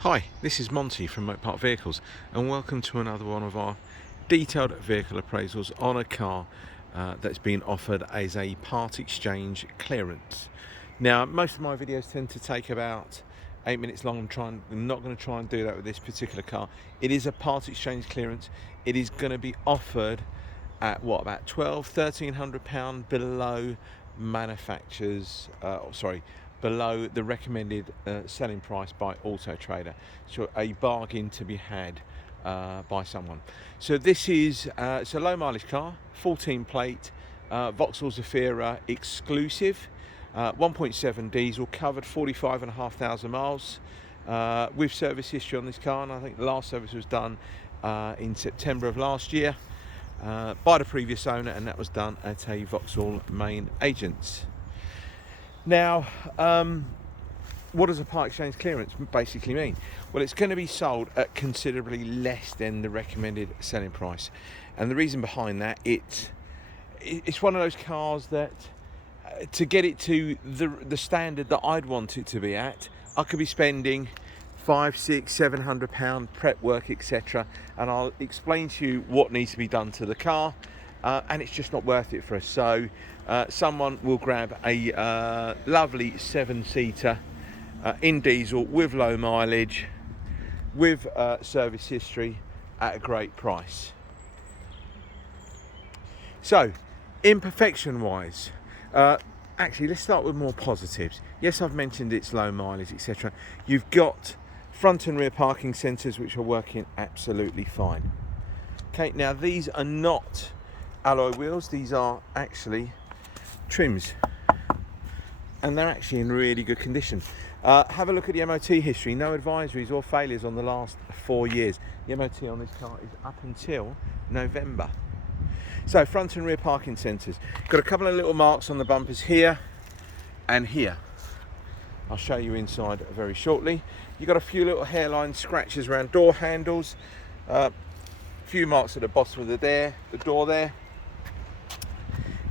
Hi, this is Monty from Motorpark Vehicles and welcome to another one of our detailed vehicle appraisals on a car that's been offered as a part exchange clearance. Now, most of my videos tend to take about 8 minutes long. I'm not going to try and do that with this particular car. It is a part exchange clearance. It is going to be offered at what, about £1,300 below manufacturers, below the recommended selling price by Auto Trader. So a bargain to be had by someone. So this is it's a low mileage car, 14 plate, Vauxhall Zafira exclusive, 1.7 diesel, covered 45,500 miles, with service history on this car, and I think the last service was done in September of last year by the previous owner, and that was done at a Vauxhall main agent. Now, what does a part exchange clearance basically mean? Well, it's going to be sold at considerably less than the recommended selling price, and the reason behind that, it's one of those cars that to get it to the standard that I'd want it to be at, I could be spending £500, £600, £700 prep work, etc., and I'll explain to you what needs to be done to the car, and it's just not worth it for us. So someone will grab a lovely 7-seater in diesel with low mileage, with service history at a great price. So, imperfection wise, actually let's start with more positives. Yes, I've mentioned it's low mileage, etc. You've got front and rear parking sensors which are working absolutely fine. Okay, now these are not alloy wheels, these are actually trims, and they're actually in really good condition. Have a look at the MOT history. No advisories or failures on the last 4 years. The MOT on this car is up until November. So, front and rear parking sensors. Got a couple of little marks on the bumpers here and here. I'll show you inside very shortly. You've got a few little hairline scratches around door handles. Few marks at the bottom of the door there.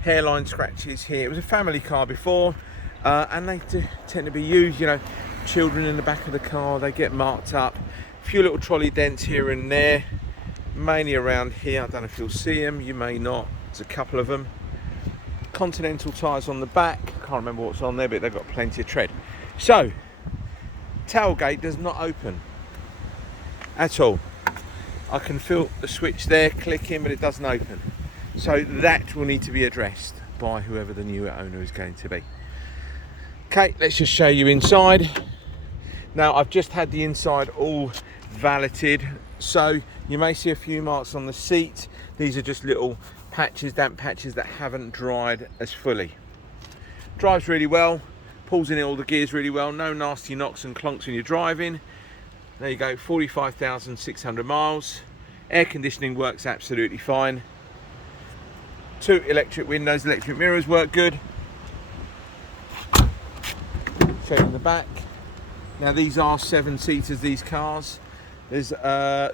Hairline scratches here. It was a family car before, and they tend to be used, children in the back of the car, they get marked up. A few little trolley dents here and there, mainly around here. I don't know if you'll see them, you may not. There's a couple of them. Continental tyres on the back, can't remember what's on there, but they've got plenty of tread. So, tailgate does not open at all. I can feel the switch there clicking, but it doesn't open. So that will need to be addressed by whoever the new owner is going to be. Okay, let's just show you inside. Now, I've just had the inside all valeted, so you may see a few marks on the seat. These are just little patches, damp patches that haven't dried as fully. Drives really well, pulls in all the gears really well, no nasty knocks and clonks when you're driving. There you go, 45,600 miles. Air conditioning works absolutely fine. 2 electric windows, electric mirrors work good. Show you in the back. Now, these are 7-seaters, these cars. There's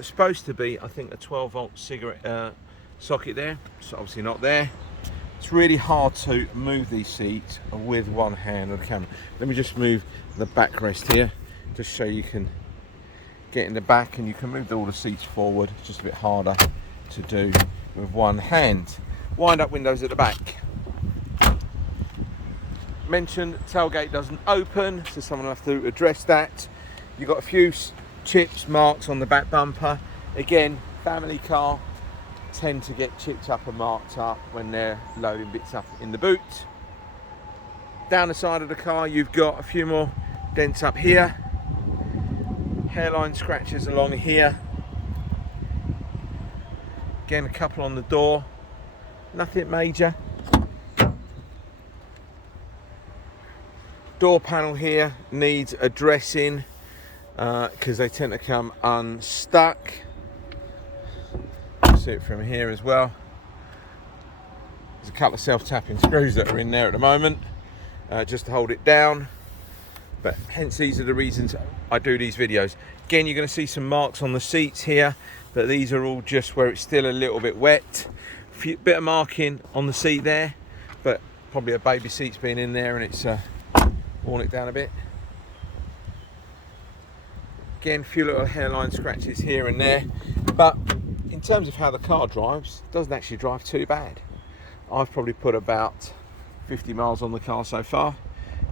supposed to be, I think, a 12-volt cigarette socket there. It's obviously not there. It's really hard to move these seats with one hand on the camera. Let me just move the backrest here, just so you can get in the back, and you can move all the seats forward. It's just a bit harder to do with one hand. Wind up windows at the back. Mentioned tailgate doesn't open, so someone will have to address that. You've got a few chips, marks on the back bumper. Again, family car, tend to get chipped up and marked up when they're loading bits up in the boot. Down the side of the car, you've got a few more dents up here. Hairline scratches along here. Again, a couple on the door. Nothing major. Door panel here needs addressing because they tend to come unstuck. See it from here as well. There's a couple of self-tapping screws that are in there at the moment just to hold it down. But hence, these are the reasons I do these videos. Again, you're going to see some marks on the seats here, but these are all just where it's still a little bit wet. Bit of marking on the seat there, but probably a baby seat's been in there and it's worn it down a bit. Again, a few little hairline scratches here and there, but in terms of how the car drives, it doesn't actually drive too bad. I've probably put about 50 miles on the car so far.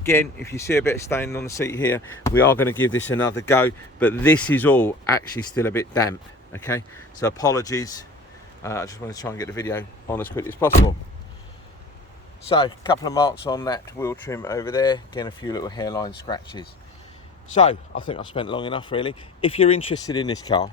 Again, if you see a bit of staining on the seat here, we are going to give this another go, but this is all actually still a bit damp, okay? So apologies, I just want to try and get the video on as quickly as possible. So, a couple of marks on that wheel trim over there, again a few little hairline scratches. So, I think I've spent long enough really. If you're interested in this car,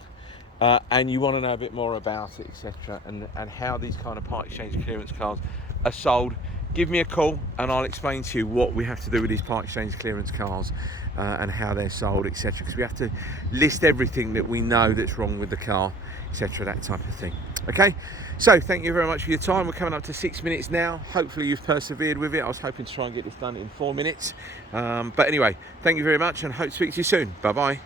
and you want to know a bit more about it, etc., and how these kind of part exchange clearance cars are sold, give me a call and I'll explain to you what we have to do with these part exchange clearance cars and how they're sold, etc., because we have to list everything that we know that's wrong with the car, etc., that type of thing. Okay, so thank you very much for your time. We're coming up to 6 minutes now. Hopefully you've persevered with it. I was hoping to try and get this done in 4 minutes, but anyway, thank you very much and hope to speak to you soon. Bye bye.